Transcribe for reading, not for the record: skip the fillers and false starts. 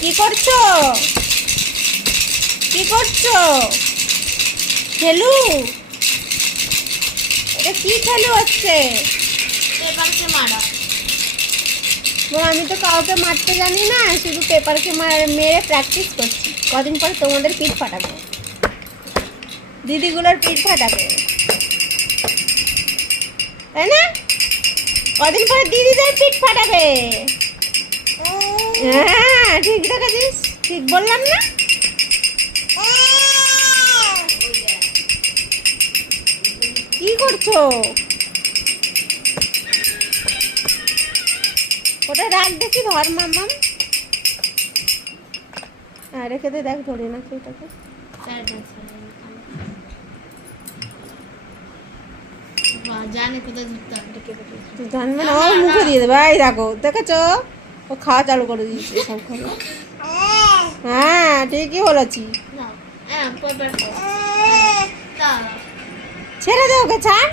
কি করছো? কি করছো খেলু? এটা কি খেলু হচ্ছে? পেপারকে মারা। আমি তো কাউকে মারতে জানি না, শুধু পেপারকে মেরে প্র্যাকটিস করছি। কদিন পরে তোমাদের পিঠ ফাটাবো, দিদিগুলোর পিঠ ফাটাবে, তাই না? কদিন পরে দিদিদের পিঠ ফাটাবে। হ্যাঁ ঠিক দেখাছিস, ঠিক বললাম না? কি করছো? ওটা রাখ দেখি, ধর মামাম। রেখে দে, দেখ ধরে না সেটাকে। জানে কোথায় ধরতে হবে। জানবে না, ও মুখে দিয়ে দেবে। এই দেখো, দেখেছো ও খাওয়া চালু করে দিয়েছে সব খাবে। হ্যাঁ ঠিকই বলেছি। হ্যাঁ, ছেড়ে দে ওকে, ছাড়।